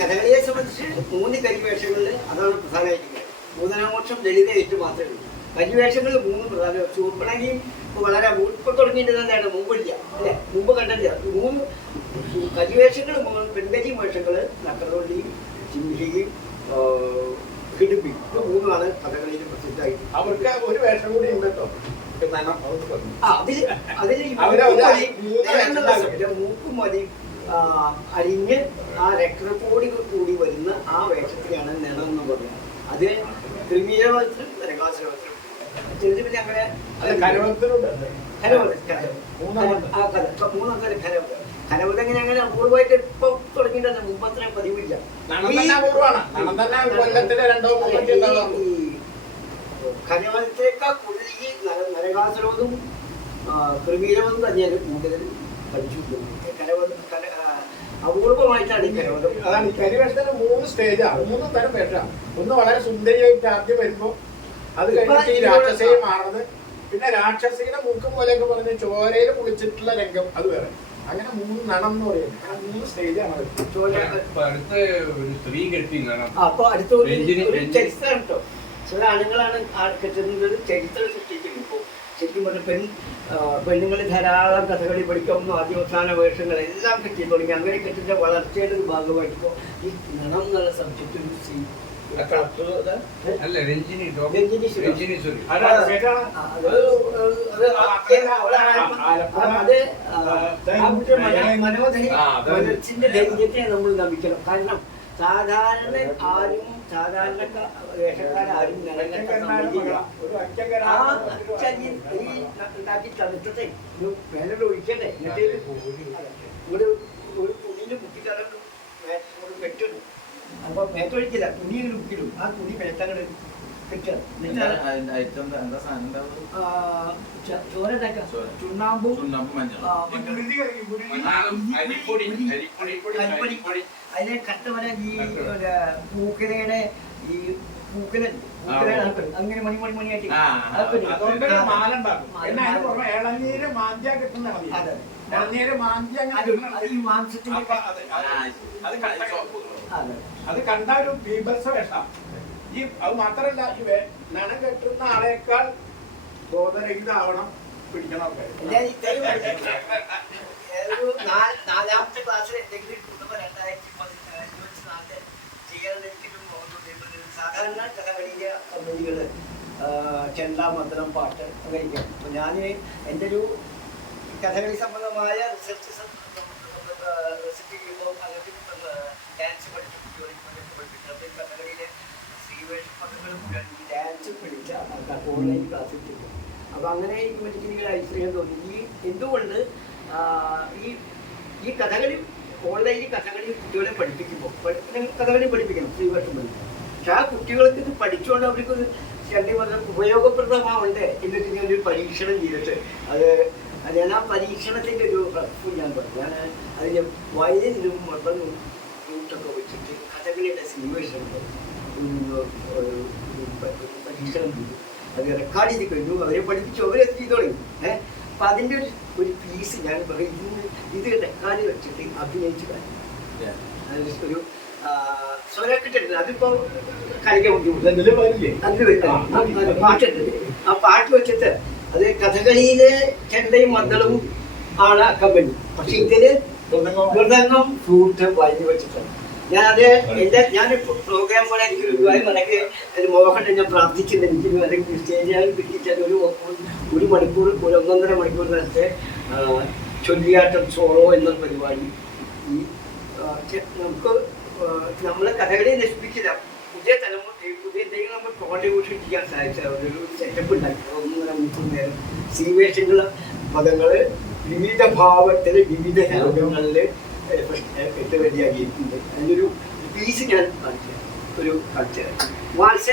കഥകളിയെ സംബന്ധിച്ച് 3 കരിവേഷങ്ങളിൽ അതാണ് പ്രധാനമായിരിക്കുന്നത്. മൂന്നാമോക്ഷം ലളിത ഏറ്റു മാത്രമേ ഉള്ളൂ. കരിവേഷങ്ങൾ 3 പ്രധാന. ചൂർപ്പണകിയും വളരെ ഇപ്പൊ തുടങ്ങിയിട്ട് തന്നെയാണ്, മുമ്പില്ല അല്ലെ, മുമ്പ് കണ്ടില്ല. 3 കരിവേഷങ്ങൾ, 3 പെൺകരി വേഷങ്ങള് നക്കറവള്ളിയും ചിമ്മിലിയും ഹിടുമ്പി, ഇത് 3ആണ് കഥകളിയിൽ പ്രസിദ്ധമായിട്ട്. അവർക്ക് ഒരു വേഷം കൂടി ഉണ്ടോ? മൂക്കും മതി അരിഞ്ഞ് ആ രക്തത്തോടി കൂടി വരുന്ന ആ വേഷത്തിലാണ് നിറം എന്ന് പറയുന്നത്. അത് ക്രിമീരവസ്ത്രം, നരകാസുരവസ്ത്രം, ചെറുത്. പിന്നെ അങ്ങനെ മൂന്നാമത്തെ ഖനവത് അങ്ങനെ അപൂർവമായിട്ട് ഇപ്പൊ തുടങ്ങിയിട്ടാണ്. മുമ്പ് അത്ര പതിവില്ല. ഖനവത്തേക്കാൾ കൂടുതൽ ഈ നരകാസുരവതും ക്രിമീരവതും തന്നെയാണ് കൂടുതൽ പഠിച്ചിട്ടുള്ളത്. അപൂർവമായിട്ടാണ് ഈ കരവതം. അതാണ് ഈ കരിവേഷത്തിന് 3 സ്റ്റേജാണ്, 3 തരം വേഷമാണ്. ഒന്ന് വളരെ സുന്ദരിയായിട്ട് ആദ്യം വരുമ്പോ അത് കഴിഞ്ഞിട്ട് ഈ രാക്ഷസയെ മാറുന്നത്, പിന്നെ രാക്ഷസിയുടെ മൂക്കും പോലെയൊക്കെ പറഞ്ഞ് ചോരയിൽ കുളിച്ചിട്ടുള്ള രംഗം, അത് വേറെ. അങ്ങനെ 3 നണം എന്ന് പറയുന്നത്. അങ്ങനെ 3 സ്റ്റേജാണ്. അപ്പൊ അടുത്ത ചരിത്രം കേട്ടോ. ചില ആളുകളാണ് കെട്ടുന്നത്, ചരിത്രം സൃഷ്ടിക്കുന്നത്. ഇപ്പോ ശരിക്കും പറഞ്ഞ പെണ്ണുങ്ങൾ ധാരാളം കഥകളി പഠിക്കാവുന്ന ആദ്യവസാന വേഷങ്ങളെല്ലാം കെട്ടി തുടങ്ങി. അങ്ങനെ കെട്ടിന്റെ വളർച്ചയുടെ ഒരു ഭാഗമായിട്ടോ ഈ നിണം എന്നുള്ള സബ്ജക്റ്റ് ഒരു മനസ്സിന്റെ ധൈര്യത്തെ നമ്മൾ നമിക്കണം. കാരണം സാധാരണ ആരും വേഷക്കാരും ഉണ്ടാക്കി തണുത്തത്തെ മേലോട് ഒഴിക്കണ്ടേ, എന്നിട്ട് ഒരു തുണിയിൽ മുക്കിത്തറണ്ട് വെട്ടുന്നു. അപ്പൊ മേത്തൊഴിക്കില്ല, തുണിയിൽ മുക്കിടും. ആ തുണി മേത്തങ്ങട് വെക്കണം. ചുണ്ണാമ്പും അതിനെ കട്ട വരെ ഈ പൂക്കലയുടെ ഈ പൂക്കലൻ അങ്ങനെ മണിയായിട്ട് ഇളനീര് മാന്തിയാ കിട്ടുന്ന അത് കണ്ട ഒരു ബീഭത്സ വേഷം. ഈ അത് മാത്രല്ല, ഈ നനം കെട്ടുന്ന ആളേക്കാൾ ബോധരഹിതമാവണം, പിടിക്കണമൊക്കെ. 4ാമത്തെ ക്ലാസ്സിൽ എന്തെങ്കിലും കിട്ടുമ്പോൾ 2024 ചെയ്യാനെങ്കിലും സാധാരണ കഥകളിയിലെ കമ്പനികള് ചെണ്ട, മദ്ദളം, പാട്ട് അങ്ങനെയൊക്കെ. അപ്പൊ ഞാൻ എൻ്റെ ഒരു കഥകളി സംബന്ധമായ റിസർച്ച് ചെയ്യുമ്പോൾ അല്ലെങ്കിൽ ഡാൻസ് പഠിപ്പിക്കുന്നത് കഥകളിയിലെ ശ്രീവേഷ പദങ്ങളും ഡാൻസ് പഠിച്ച ഓൺലൈൻ ക്ലാസ് കിട്ടും. അപ്പൊ അങ്ങനെ എനിക്ക് ഐശ്വര്യം തോന്നി. ഈ എന്തുകൊണ്ട് ഈ കഥകളി ഓൺലൈനിൽ കഥകളി കുട്ടികളെ പഠിപ്പിക്കുമ്പോൾ കഥകളി പഠിപ്പിക്കണം, ശ്രീവേഷം പഠിക്കണം. പക്ഷെ ആ കുട്ടികൾക്ക് ഇത് പഠിച്ചുകൊണ്ട് അവർക്ക് ഉപയോഗപ്രദമാവണ്ടേ എന്നിട്ട് ഞാനൊരു പരീക്ഷണം ചെയ്തിട്ട് ഞാൻ ആ പരീക്ഷണത്തിൻ്റെ ഒരു റഫ് ഞാൻ പറഞ്ഞു. ഞാൻ അതിൻ്റെ വയലിനും മർദ്ദനും ഫ്ലൂട്ടൊക്കെ വെച്ചിട്ട് കഥകളിയുടെ ശ്രീവേഷം പരീക്ഷണം ചെയ്തു. അത് റെക്കോർഡ് ചെയ്ത് കഴിഞ്ഞു. അവരെ പഠിപ്പിച്ചു, അവരെ ചെയ്തു തുടങ്ങി. അപ്പൊ അതിൻ്റെ ഒരു പീസ് ഞാൻ പറയും, ഇത് റെക്കോർഡ് വെച്ചിട്ട് അഭിനയിച്ചു കാര്യം ഒരു സ്വരക്കെട്ടിട്ടുണ്ട്. അതിപ്പോ കളിക്കാൻ ബുദ്ധിമുട്ട്. പാട്ടുണ്ട്. ആ പാട്ട് വെച്ചിട്ട് അത് കഥകളിയിലെ ചെണ്ടയും മദ്ദളവും ആണ് കമ്പനി. പക്ഷെ ഇതില് മൃദംഗം, ഫ്ലൂട്ട്, വയലിൻ വെച്ചിട്ടുണ്ട്. ഞാനത് ഞാൻ പ്രോഗ്രാം പോലെ എനിക്ക് എനിക്ക് മോഹമുണ്ട്. ഞാൻ പ്രാർത്ഥിക്കുന്നത് എനിക്ക് അല്ലെങ്കിൽ സ്റ്റേജിൽ കിട്ടിച്ചത് ഒരു മണിക്കൂർ, 1.5 മണിക്കൂർ നേരത്തെ ചൊല്ലിയാട്ടം സോളോ എന്നൊരു പരിപാടി. ഈ നമുക്ക് നമ്മളെ കഥകളെ നശിപ്പിക്കില്ല. പുതിയ തലമുറ പുതിയ എന്തെങ്കിലും നമ്മൾ കോൺട്രിബ്യൂഷൻ ചെയ്യാൻ സാധിച്ച ഒരു സെറ്റപ്പ് ഉണ്ടാക്കി 1.5 നേരം ശ്രീവേഷങ്ങൾ പദങ്ങൾ വിവിധ ഭാവത്തിൽ വിവിധ രാഗങ്ങളിൽ എട്ട് റെഡിയാക്കിയിട്ടുണ്ട്. അതിനൊരു പീസ് ഞാൻ കാണിച്ചു, ഒരു കൾച്ചർ വാത്സല്യം.